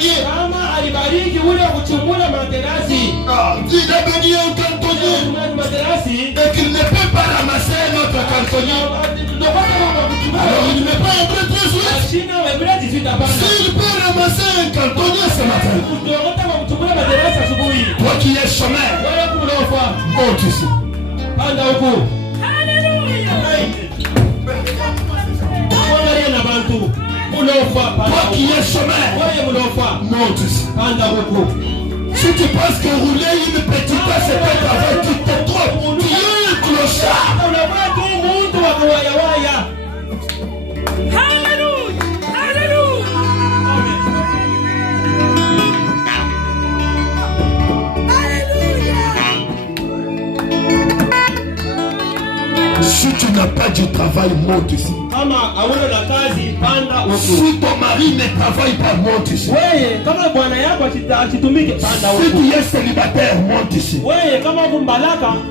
cantonnier. Il est béni un cantonnier. Et qu'il ne peut pas ramasser notre cantonnier. Alors il ne met pas un prêtre suisse. S'il peut ramasser un cantonnier ce matin. Toi qui es chômeur, monte ici. Toi qui es chômeur, monte ici. Si tu penses que rouler une petite tasse c'est pas travail, tu te trompes. Tu es un clochard. Si tu n'as pas du travail, monte ici. Si ton mari ne travaille pas, monte ici. Si tu es célibataire, monte ici.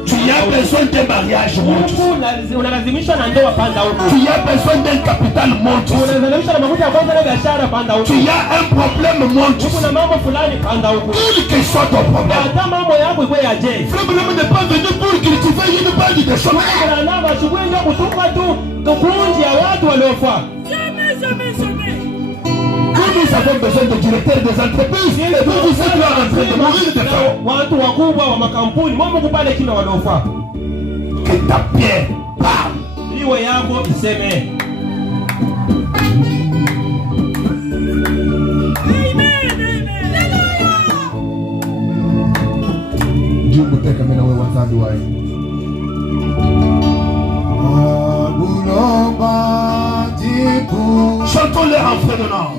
Tu as besoin d'un mariage, monte ici. Tu as besoin d'un capital, monte ici. Tu as un problème, monte ici. Quel que soit ton problème. Frère n'est pas venu pour cultiver une bande de chômeurs. Nous avons besoin de directeurs des entreprises et vous êtes là en train de mourir de faim. Que ta pierre parle. Dieu vous t'aime comme il chantons-les en fredonnant.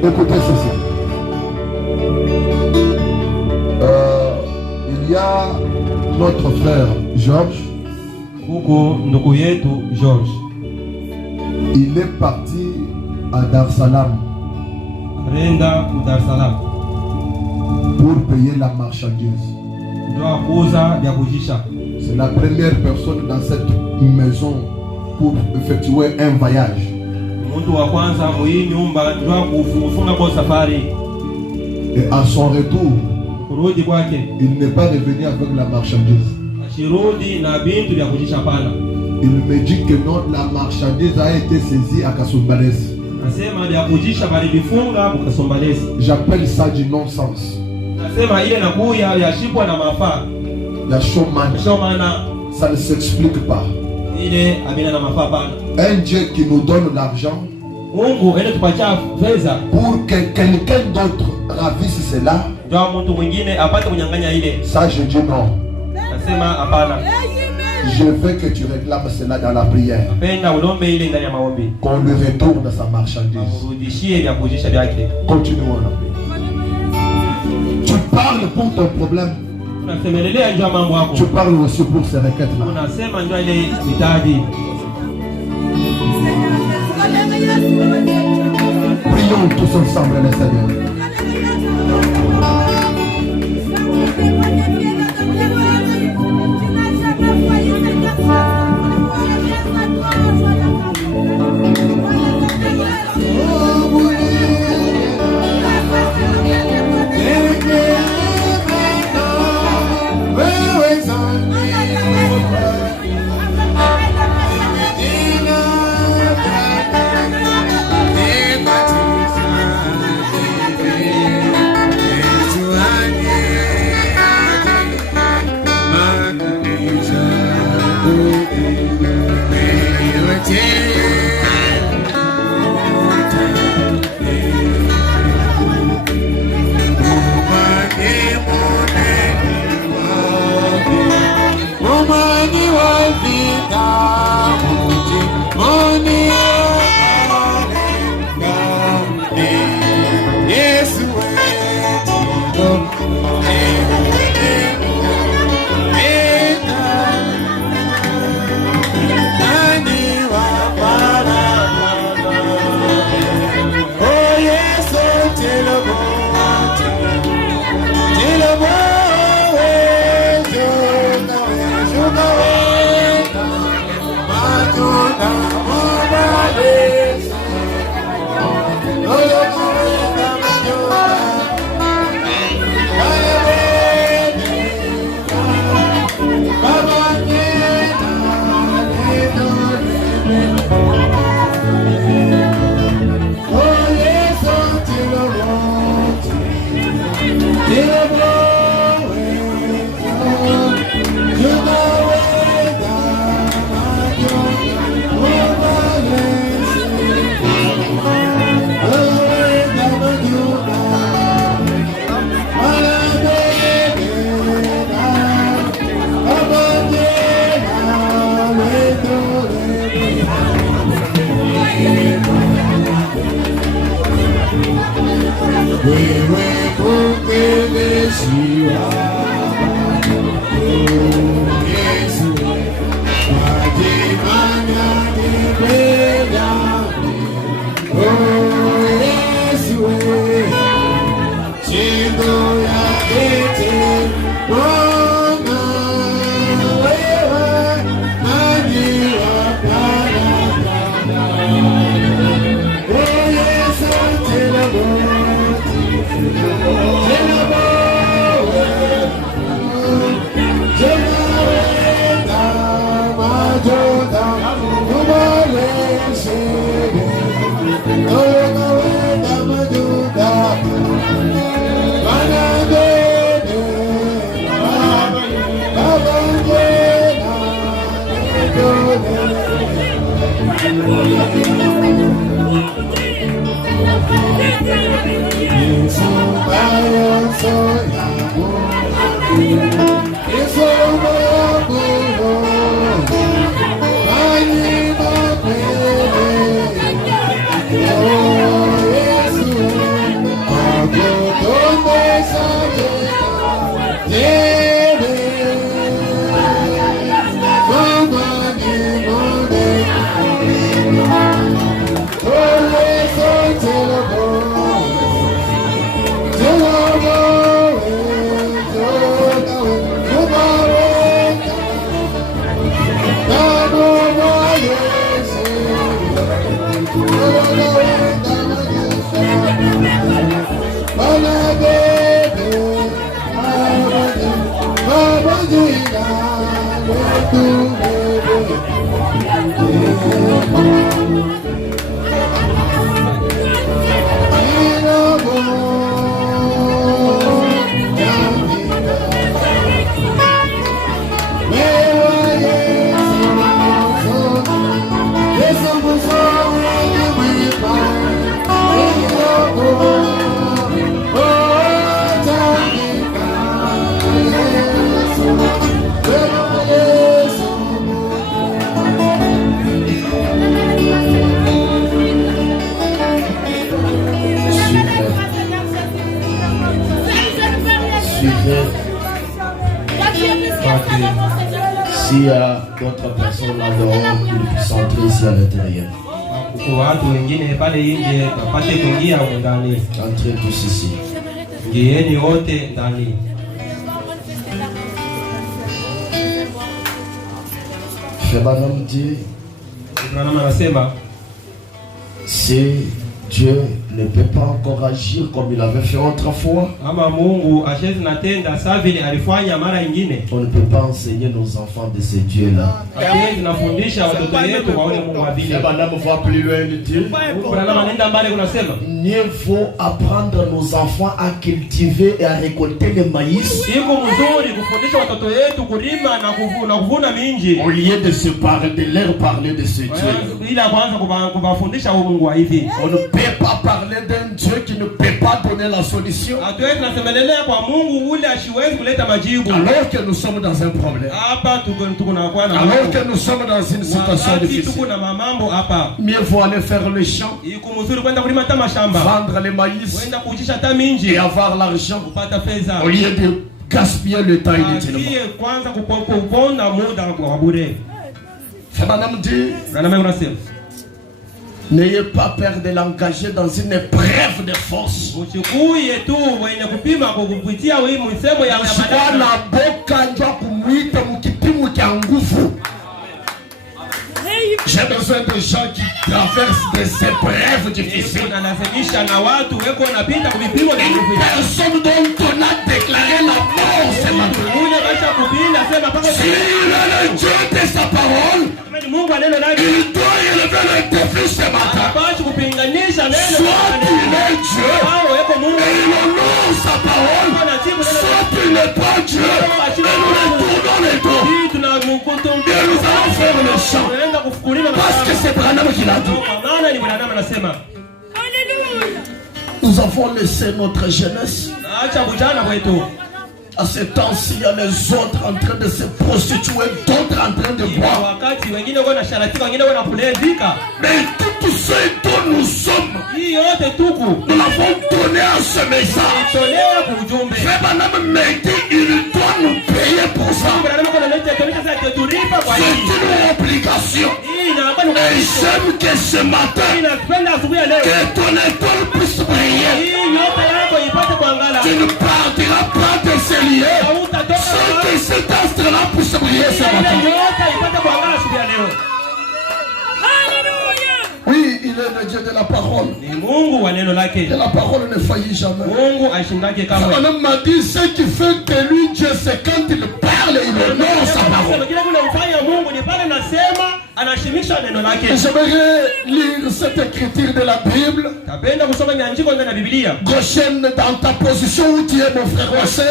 Écoutez ceci. Il y a notre frère Georges. Il est parti à Dar Salam pour payer la marchandise. C'est la première personne dans cette maison pour effectuer un voyage. Et à son retour, il n'est pas revenu avec la marchandise. Il me dit que non, la marchandise a été saisie à Kasumbalès. J'appelle ça du non-sens. La showman, ça ne s'explique pas. Un Dieu qui nous donne l'argent pour que quelqu'un d'autre ravisse cela, ça je dis non. Je veux que tu réclames cela dans la prière, qu'on lui retourne sa marchandise. Continuons. Tu parles pour ton problème, tu parles aussi pour ces requêtes-là. Prions tous ensemble le Seigneur. S'il y a d'autres personnes là-dehors, ils puissent entrer ici à l'intérieur. Entrez tous ici. Frère Branham dit, c'est Dieu ne peut pas encore agir comme il avait fait autrefois. On ne peut pas enseigner nos enfants de ce Dieu-là. Madame va plus loin de Dieu. Mieux vaut apprendre nos enfants à cultiver et à récolter le maïs au lieu de se parler, de leur parler de ce Dieu. On ne peut pas parler d'un Dieu qui ne peut pas donner la solution. Alors que nous sommes dans un problème. Alors que nous sommes dans une situation difficile. Mieux vaut aller faire le champ, vendre le maïs et avoir l'argent au lieu de gaspiller le temps inutilement. Madame dit, n'ayez pas peur de l'engager dans une épreuve de force. J'ai besoin de gens qui traversent des épreuves difficiles. Personne dont on a déclaré la mort ce matin. Si il est le Dieu de sa parole, il doit élever le défi ce matin. Soit il est Dieu et il honore sa parole, soit il n'est pas Dieu et nous le tournons les dos. Et nous allons faire le chant. Parce que c'est Branham qui l'a dit. Nous avons laissé notre jeunesse. À ce temps-ci, il y a les autres en train de se prostituer, d'autres en train de boire. Mais tout ce dont nous sommes, nous l'avons donné à ce message. Frère Branham m'a dit, il doit nous payer pour ça. C'est une obligation. Et j'aime que ce matin, que ton étoile puisse briller. Tu ne partiras pas de ces lieux sans que cet astre-là puisse briller ce matin. Oui, il est le Dieu de la parole. Et la parole ne faillit jamais. On m'a dit, ce qui fait que lui, Dieu, c'est quand il parle, il honore sa parole. J'aimerais lire cette écriture de la Bible. Goshen, dans ta position où tu es, mon frère Goshen,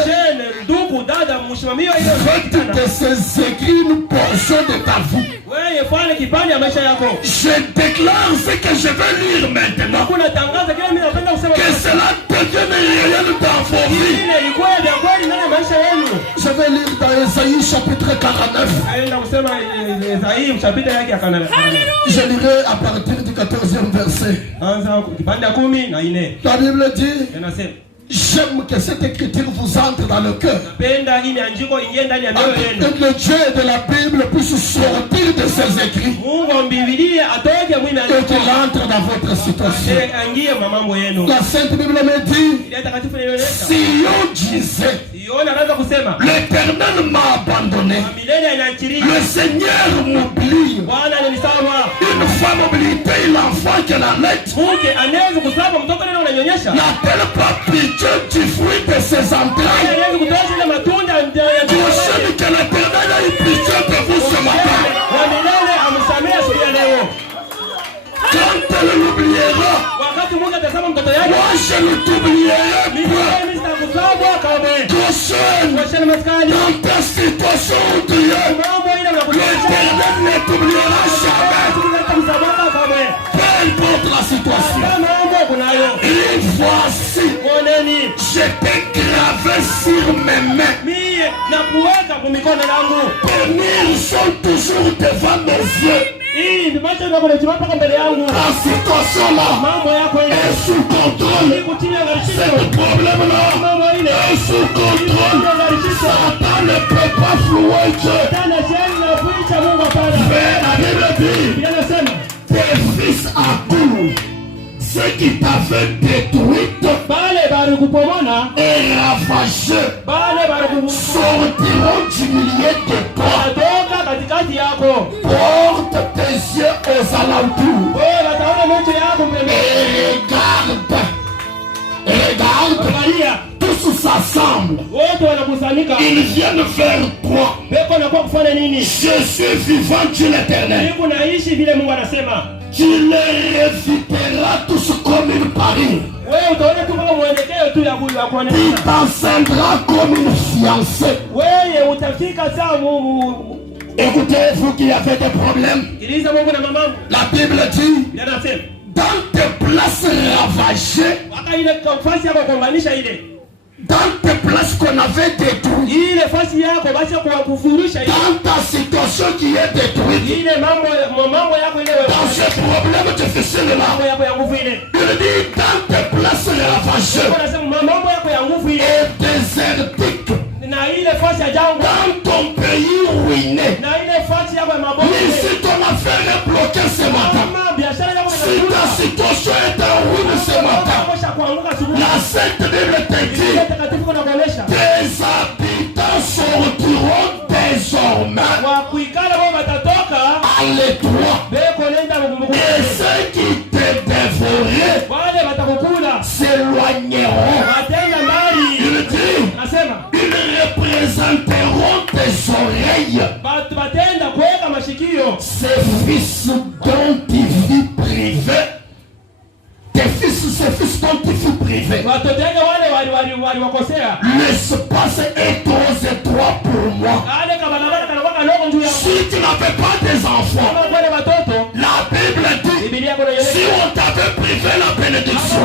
faites de ces écrits une portion de ta vie. Je déclare ce que je vais lire maintenant, que cela devienne réel dans vos vies. Je vais lire dans Ésaïe chapitre 49. Je lirai à partir du 14e verset. La Bible dit, j'aime que cette écriture vous entre dans le cœur. Que le Dieu de la Bible puisse sortir de ses écrits et qu'il entre dans votre situation. La Sainte Bible me dit, si on disait, l'Éternel m'a abandonné, le Seigneur m'oublie, une femme oublie l'enfant qu'elle allait, n'a-t-elle pas pitié du fruit de ses entrailles? Prochaine que l'Éternel ait pitié de vous ce matin. Quand elle l'oubliera, moi je ne t'oublierai pas. Prochaine, dans ta situation où tu es, l'Éternel ne t'oubliera jamais. Peu importe la situation. Et voici, je t'ai gravé sur mes mains. Bénir sont toujours devant mes yeux. La situation-là est sous contrôle. Ce problème-là est sous contrôle. Satan ne peut pas flouer Dieu. Mais la Bible dit, tes fils accourent. Ceux qui t'avaient détruite et ravagé sortiront du milieu de toi. Porte tes yeux aux alentours et regarde, tous s'assemblent. Ils viennent vers toi. Je suis vivant, dit l'Éternel. Tu les réviteras tous comme une parure. Tu t'enceindras comme une fiancée. Écoutez, vous qui avez des problèmes, la Bible dit, dans tes places ravagées, dans tes places qu'on avait détruites, dans ta situation qui est détruite, dans ce problème difficile-là, il dit dans tes places ravagées et désertiques, dans ton pays ruiné, si ton affaire est bloquée ce matin, si ta situation est en ruine ce matin, la Sainte Bible te dit, tes habitants sortiront désormais à l'étroit, et ceux qui te dévoraient s'éloigneront. Il dit, ils représenteront tes oreilles, ces fils dont tu vis privé. Tes fils, ces fils dont tu vis privé. L'espace est trop étroit pour moi. Si tu n'avais pas des enfants, la Bible dit, si on t'avait privé la bénédiction,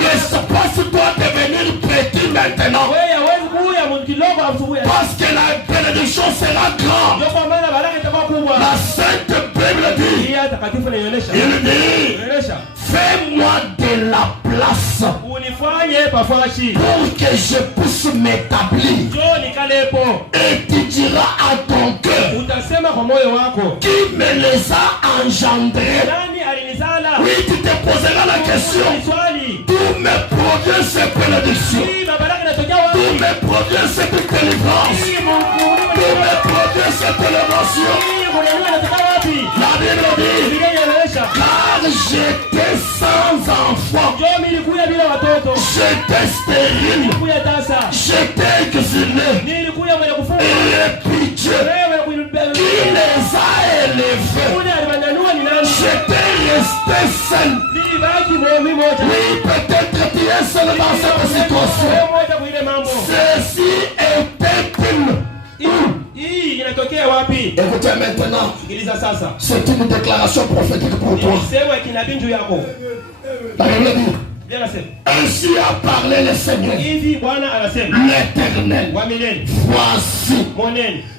l'espace doit devenir petit maintenant. Parce que la bénédiction sera grande. La Sainte Bible dit, fais-moi de la place pour que je puisse m'établir. Et tu diras à ton cœur qui me les a engendrés. Oui, tu te poseras la question, d'où me provient cette bénédiction, d'où me provient cette délivrance, d'où me provient cette élévation. La Bible dit, car j'étais sans enfant, j'étais stérile, j'étais exilé, et puis Dieu qui les a élevés, j'étais resté seul. Oui, peut-être tu es seulement dans cette situation. Ceci était écoutez maintenant, c'est une déclaration prophétique pour toi. La Bible dit, ainsi a parlé le Seigneur, l'Éternel. Voici,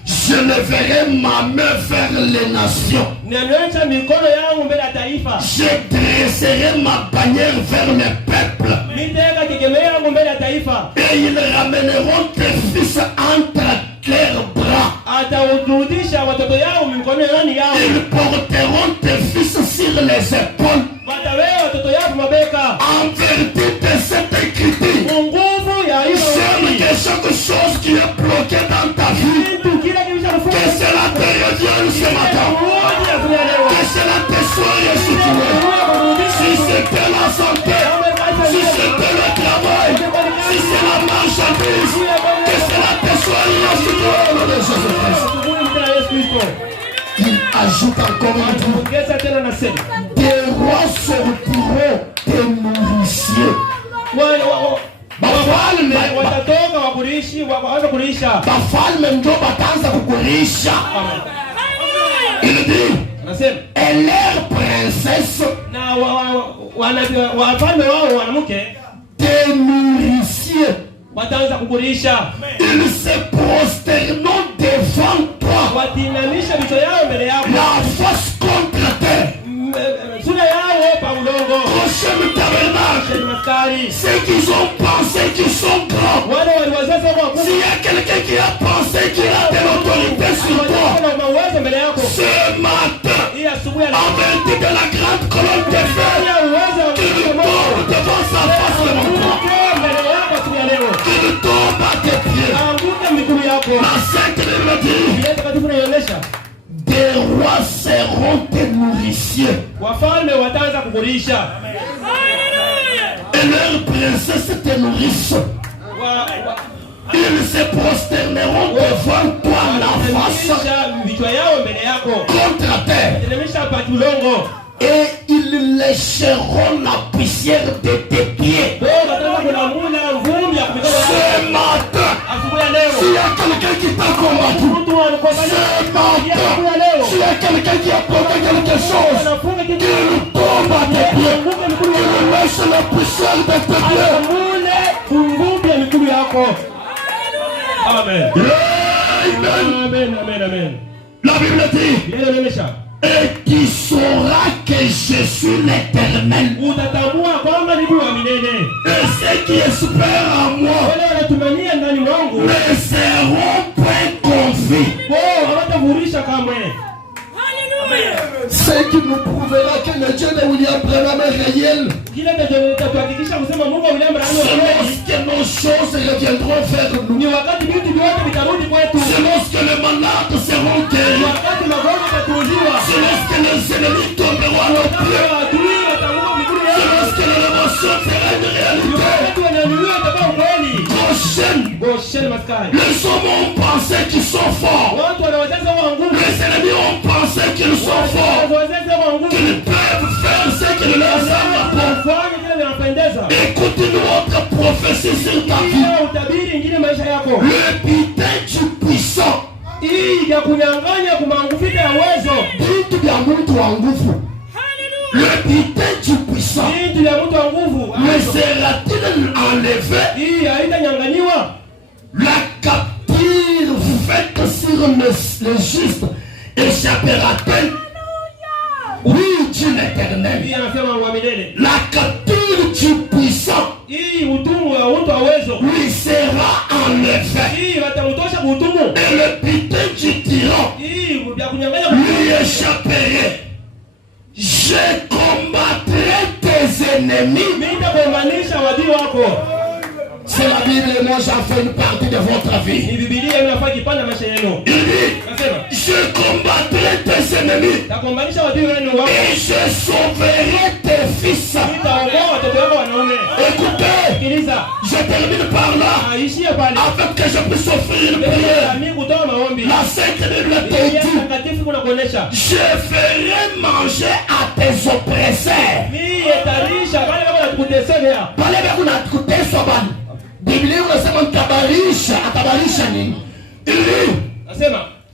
je leverai ma main vers les nations. Je dresserai ma bannière vers les peuples. Et ils ramèneront tes fils entre leurs bras. Ils porteront tes fils sur les épaules. En vertu de cette écriture, j'aime que chaque chose qui est bloquée dans ta vie, que cela te revienne ce matin, que cela te soit restitué. Si c'était la santé, si c'était le travail, si c'est la marchandise, que cela te soit restitué. Il ajoute encore une fois, des rois sortiront des nourriciers. Bafalme ndio bataanza kukulisha. Il dit, et leur princesse des nourriciers, ils se prosterneront devant toi, la face contre terre. Prochaine tabernacle, ceux qui ont pensé qu'ils sont grands. S'il y a quelqu'un qui a pensé qu'il a de l'autorité sur toi, ce matin, en vertu de la grande colonne de feu, qu'il tombe devant sa face devant toi, qu'il tombe à tes pieds. La Sainte Bible dit, des rois seront tes nourriciers. Et leurs princesses te nourrissent. Ils se prosterneront devant toi la face contre terre. Et ils lécheront la poussière de tes pieds. Ce matin, s'il y a quelqu'un qui t'a combattu, ce matin, s'il y a quelqu'un qui a porté quelque chose, qu'il tombe à tes pieds, qu'il lèche la poussière de tes pieds. Amen. Amen. Amen. Amen. La Bible dit, et tu sauras que je suis l'Éternel. Et ceux qui espèrent en moi ne seront point confus. Ce qui nous prouvera que le Dieu de William Branham est réel, c'est lorsque nos choses reviendront vers nous, c'est lorsque les malades seront guéris, c'est lorsque les ennemis tomberont à nos pieds, c'est lorsque l'élévation sera une réalité. Prochaine, les hommes ont pensé qu'ils sont forts, les ennemis ont pensé qu'ils sont forts, qu'ils peuvent faire ce qu'ils leur savent. Écoute une autre prophétie sur ta vie. Le butin du puissant, vitu vya mtu wa nguvu, le butin du puissant ne sera-t-il enlevé? La capture faite sur le juste échappera-t-elle? La capture du puissant lui sera enlevée. Et le butin du tyran lui échapperait. Je combattrai tes ennemis. C'est la Bible et moi j'en fais une partie de votre vie. Il dit, je combattrai tes ennemis et je sauverai tes fils. Écoutez, je termine par là afin que je puisse offrir une prière. La Sainte Bible te dit, je ferai manger à tes oppresseurs. Biblia unasema atabarisha nini?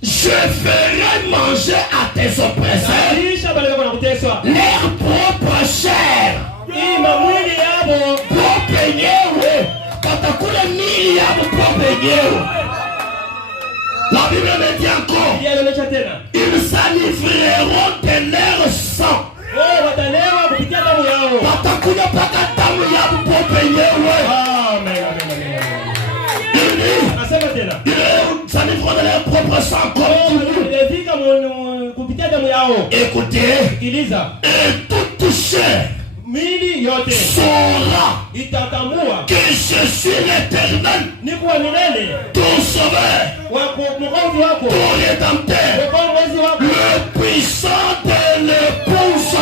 Je ferai manger à tes oppresseurs leur propre chair. Propre yenyewe watakula mili yao propre yenyewe. La Bible me dit encore, ils s'enivreront de leur sang. Watakunywa mpaka damu yao propre yenyewe. Ils s'enivreront de leur propre sang comme écoutez, et toute chair saura que je suis l'Éternel, ton sauveur, ton rédempteur, le puissant de l'épouse.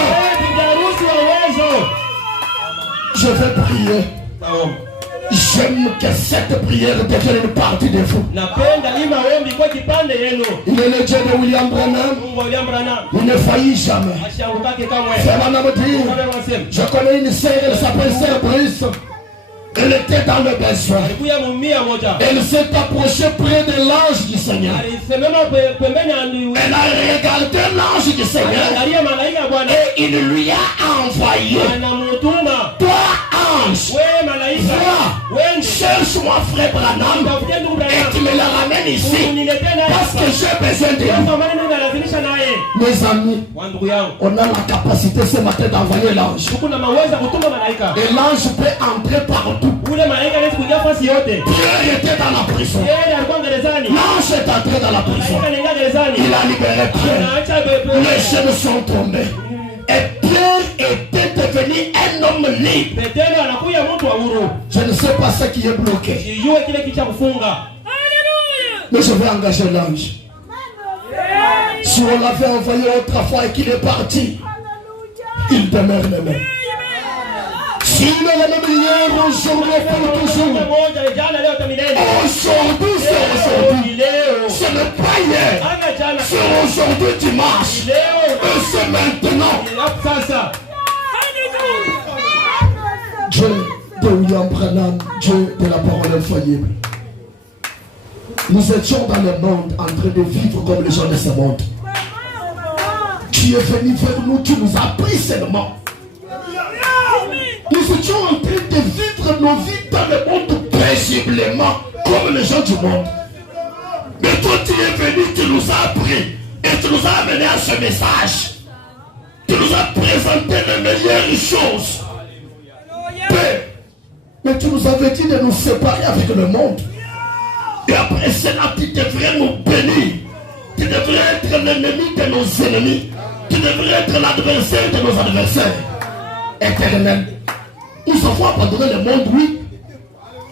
Je vais prier. J'aime que cette prière devienne une partie de vous. Il est le Dieu de William Branham. Il ne faillit jamais. Je connais une sœur, elle s'appelle Sœur Brice. Elle était dans le besoin. Elle s'est approchée près de l'ange du Seigneur. Elle a regardé l'ange du Seigneur et il lui a envoyé, toi ange, viens, cherche-moi frère Branham et tu me le ramènes ici parce que j'ai besoin de lui. Mes amis, on a la capacité ce matin d'envoyer l'ange. Et l'ange peut entrer partout. Pierre était dans la prison. L'ange est entré dans la prison. Il a libéré Pierre. Les chaînes sont tombées. Et Pierre était devenu un homme libre. Je ne sais pas ce qui est bloqué. Mais je vais engager l'ange. Si on l'avait envoyé autrefois et qu'il est parti, il demeure le même. Si il est le même hier, aujourd'hui, pour toujours. Aujourd'hui, c'est aujourd'hui. Ce n'est pas hier. C'est aujourd'hui dimanche. Et c'est maintenant. Dieu de William Branham, Dieu de la parole infaillible. Nous étions dans le monde en train de vivre comme les gens de ce monde. Tu es venu vers nous, tu nous as pris seulement. Nous étions en train de vivre nos vies dans le monde paisiblement comme les gens du monde. Mais toi tu es venu, tu nous as appris et tu nous as amené à ce message. Tu nous as présenté les meilleures choses. Père, mais tu nous avais dit de nous séparer avec le monde. Et après cela, tu devrais nous bénir. Tu devrais être l'ennemi de nos ennemis. Tu devrais être l'adversaire de nos adversaires. Éternel, nous avons abandonné le monde, oui.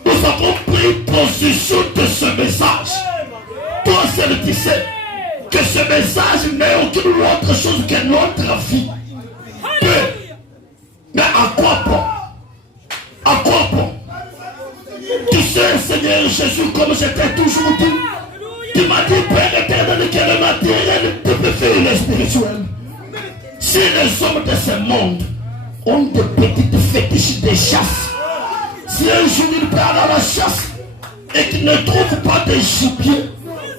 Nous avons pris position de ce message. Toi seul tu sais que ce message n'est aucune autre chose que notre vie. Mais à quoi bon? À quoi bon? Tu sais, Seigneur Jésus, comme je t'ai toujours dit, tu m'as dit, Père éternel, que le matériel te peut faire le spirituel. Si les hommes de ce monde ont des petites fétiches de chasse, si un jour il part à la chasse et qu'il ne trouve pas de gibier,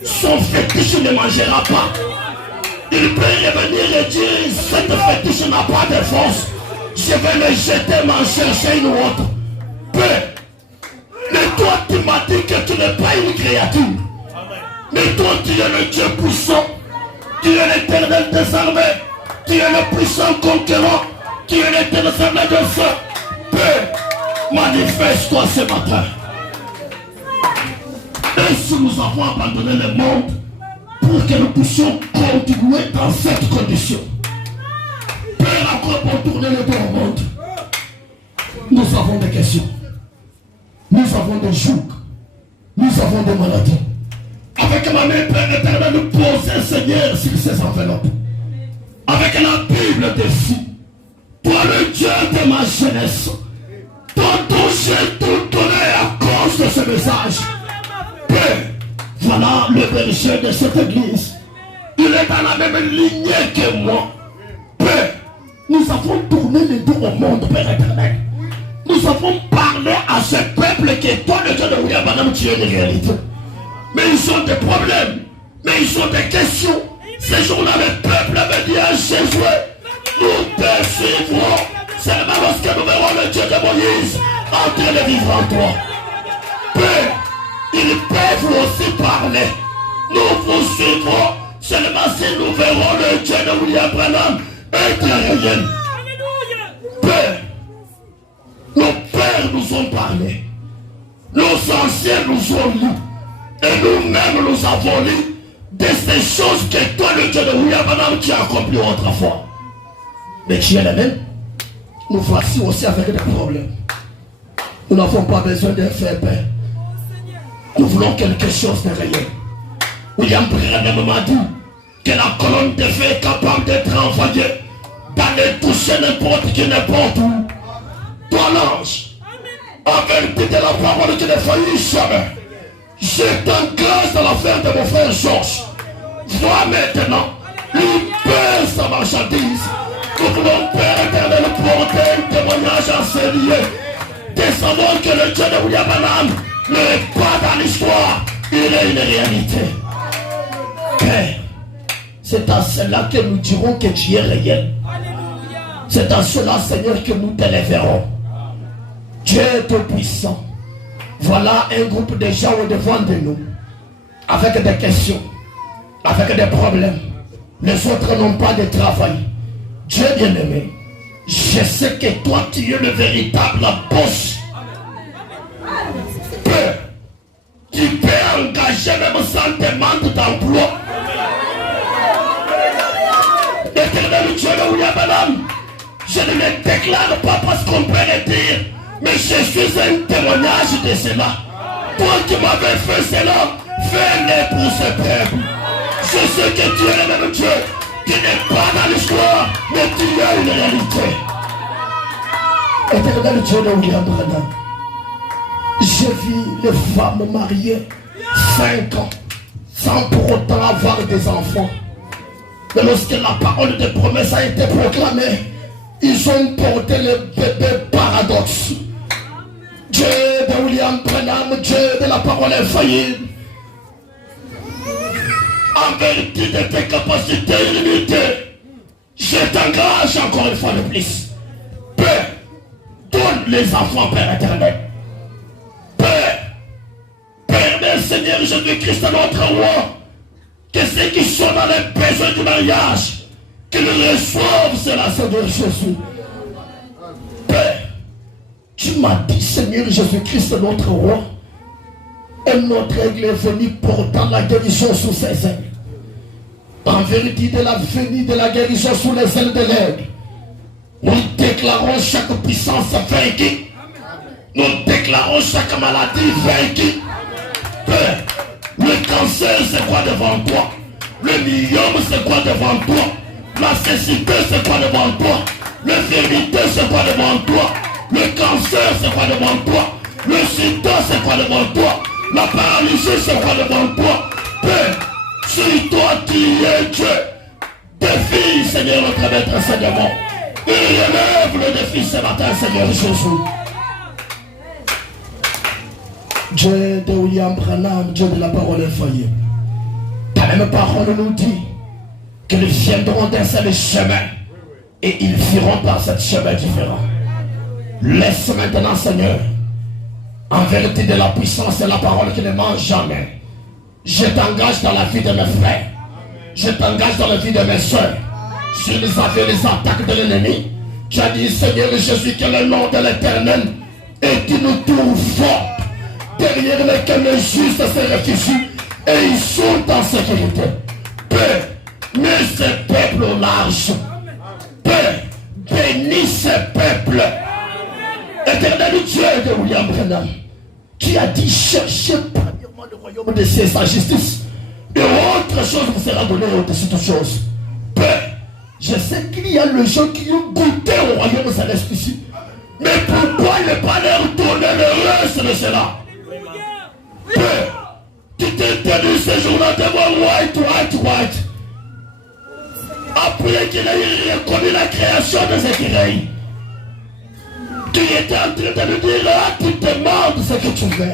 son fétiche ne mangera pas. Il peut revenir et dire, cette fétiche n'a pas de force, je vais le jeter, m'en chercher une autre. Père, mais toi tu m'as dit que tu n'es pas une créature. Mais toi tu es le Dieu puissant, tu es l'Éternel des armées, tu es le puissant conquérant. qui est l'éternel de feu, Père, manifeste-toi ce matin. Et si nous avons abandonné le monde pour que nous puissions continuer dans cette condition, Père, encore pour tourner le dos au monde, nous avons des questions, nous avons des jougs, nous avons des maladies. Avec ma main, Père éternel, nous posons, Seigneur, sur ces enveloppes. Avec la Bible dessus. Toi, le Dieu de ma jeunesse, toi, j'ai tout donné à cause de ce message. Père, voilà le berger de cette église. Il est dans la même lignée que moi. Père, nous avons tourné le dos au monde, Père éternel. Nous avons parlé à ce peuple que toi, le Dieu de William Branham, tu es une réalité. Mais ils ont des problèmes, mais ils ont des questions. Ces jours-là, le peuple avait dit à Jésus, nous te suivrons seulement lorsque nous verrons le Dieu de Moïse en train de vivre en toi. Père, ils peuvent aussi parler. Nous vous suivrons seulement si nous verrons le Dieu de William Branham être réel. Père, nos pères nous ont parlé. Nos anciens nous ont lu. Et nous-mêmes nous avons lu de ces choses que toi, le Dieu de William Branham, tu as accompli autrefois. Mais tu es le même. Nous voici aussi avec des problèmes. Nous n'avons pas besoin de faire paix. Nous voulons quelque chose de réel. William Branham m'a dit que la colonne de feu est capable d'être envoyée d'aller toucher n'importe qui, n'importe où. Toi, l'ange, en vérité de la parole qui ne faillit jamais. Je t'engage dans l'affaire de mon frère Georges. Vois maintenant, il pèse sa marchandise. Nous voulons, Père éternel, porter un témoignage enseigné de savoir que le Dieu de William Branham n'est pas dans l'histoire, il est une réalité. Père, c'est à cela que nous dirons que tu es réel. C'est à cela, Seigneur, que nous t'élèverons. Dieu tout-puissant. Voilà un groupe de gens au-devant de nous, avec des questions, avec des problèmes. Les autres n'ont pas de travail. Dieu bien-aimé, je sais que toi, tu es le véritable boss. Père, tu peux engager même sans demande d'emploi. L'éternel Dieu de William Branham, je ne le déclare pas parce qu'on peut le dire. Mais je suis un témoignage de cela. Toi qui m'avais fait cela, fais-le pour ce peuple. Je sais que tu es le même Dieu, qui n'est pas dans l'histoire, mais tu as une réalité. Éternel Dieu de William Branham, j'ai vu les femmes mariées 5 ans sans pour autant avoir des enfants. Mais lorsque la parole de promesse a été proclamée, ils ont porté le bébé paradoxe. Dieu de William Branham, Dieu de la parole infaillible. En vérité de tes capacités illimitées, je t'engage encore une fois de plus. Père, donne les enfants, Père éternel. Père, permets, Seigneur Jésus-Christ, notre roi, que ceux qui sont dans les besoins du mariage, qu'ils reçoivent cela, Seigneur Jésus. Père, tu m'as dit, Seigneur Jésus-Christ, notre roi, et notre aigle est venu portant la guérison sous ses ailes. En vérité, de la venue de la guérison sous les ailes de l'aigle, nous déclarons chaque puissance vaincue. Nous déclarons chaque maladie vaincue. Père, le cancer, c'est quoi devant toi? Le myome, c'est quoi devant toi? La cécité, c'est quoi devant toi? L'infirmité, c'est quoi devant toi? Le cancer, c'est quoi devant toi? Le sida, c'est quoi devant toi? La paralysie, c'est quoi devant toi? Père, si toi tu es Dieu, défie, Seigneur, notre maître enseignement. Il relève le défi ce matin, Seigneur Jésus. Dieu de William Branham, Dieu de la parole infaillible. Ta même parole nous dit qu'ils viendront d'un seul chemin et ils firont par ce chemin différent. Laisse maintenant, Seigneur, en vérité de la puissance et la parole qui ne mange jamais. Je t'engage dans la vie de mes frères. Je t'engage dans la vie de mes soeurs. S'ils avaient les attaques de l'ennemi, Tu as dit, Seigneur Jésus, que le nom de l'Éternel est une tour forte derrière laquelle les justes se réfugient et ils sont en sécurité. Père, mets ce peuple au large. Père, bénis ce peuple. Éternel Dieu de William Branham, qui a dit cherchez premièrement le royaume de cieux et sa justice, et autre chose vous sera donnée au-dessus de toutes choses. Père, je sais qu'il y a les gens qui ont goûté au royaume céleste ici, mais pourquoi ne pas leur donner le reste de cela? Père, tu t'es tenu ce jour-là devant white. Après qu'il ait reconnu la création des écureuils, tu étais en train de lui dire, tu demandes ce que tu veux.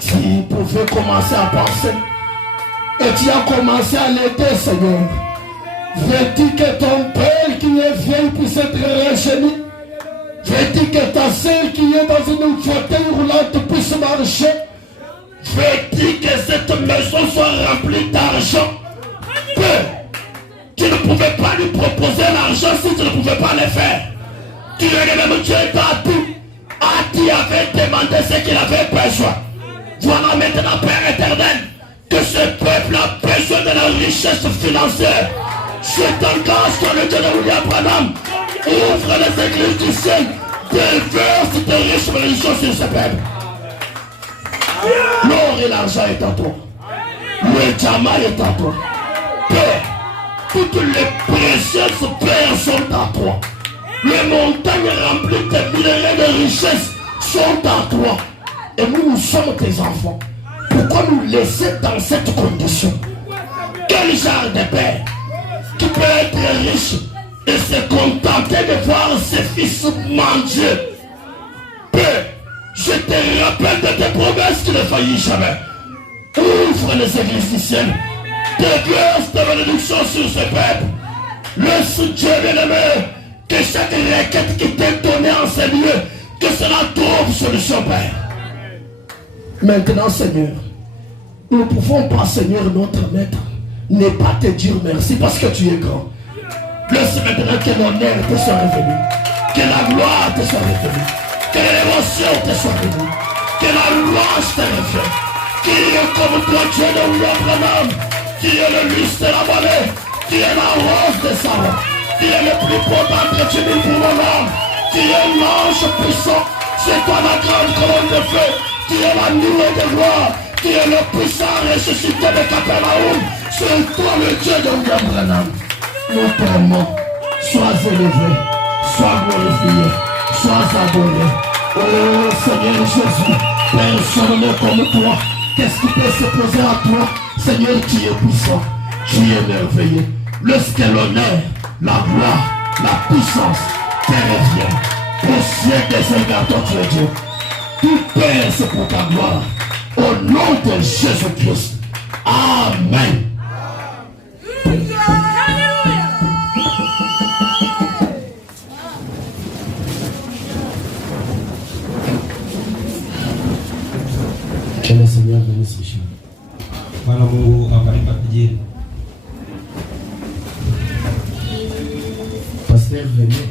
Tu pouvais commencer à penser. Et tu as commencé à l'aider, Seigneur. Veux-tu que ton père qui est vieil puisse être rajeuni? Veux-tu que ta sœur qui est dans une fauteuil roulante puisse marcher? Veux-tu que cette maison soit remplie d'argent? Tu ne pouvais pas lui proposer l'argent si tu ne pouvais pas le faire. Tu es le même Dieu dans tout. Tu avais demandé ce qu'il avait besoin. Voilà maintenant, Père éternel, que ce peuple a besoin de la richesse financière. Je t'engage dans le Dieu de William Branham. Ouvre les églises du ciel. Déverse tes riches religions sur ce peuple. L'or et l'argent est à toi. Le diamant est à toi. Père, toutes les précieuses perles sont à toi. Les montagnes remplies de minerais de richesse sont à toi. Et nous sommes tes enfants. Pourquoi nous laisser dans cette condition? Quel genre de père qui peut être riche et se contenter de voir ses fils manger? Père, je te rappelle de tes promesses qui ne faillissent jamais. Ouvre les églises du ciel. Déverse ta bénédiction sur ce peuple. Laisse Dieu bien-aimé que chaque requête qui t'est donnée en ces lieux, que cela trouve solution, Père. Maintenant, Seigneur, nous ne pouvons pas, Seigneur, notre maître, ne pas te dire merci parce que tu es grand. Laisse maintenant que l'honneur te soit revenu, que la gloire te soit revenue, que l'émotion te soit venue, que la louange te revienne. Qui est comme toi, Dieu de William Branham, qui est le lys de la vallée, qui est la rose de Sarah, qui est le plus potent entretenu pour mon âme, qui est l'ange puissant, c'est toi la grande colonne de feu, qui est la nuée de gloire, qui est le puissant ressuscité de Capernaum, c'est toi le Dieu de William Branham. Nous t'aimons, sois élevé, sois glorifié, sois adoré. Oh Seigneur Jésus, personne n'est comme toi. Qu'est-ce qui peut se poser à toi? Seigneur, tu es puissant, tu es merveilleux. Lorsque l'honneur, la gloire, la puissance te revient, au ciel des égard, toi tu es Dieu. Tout Père, c'est pour ta gloire. Au nom de Jésus-Christ. Amen. Que le Seigneur bénisse les choses. Bwana Mungu abariki vijana. Pasteur, venez.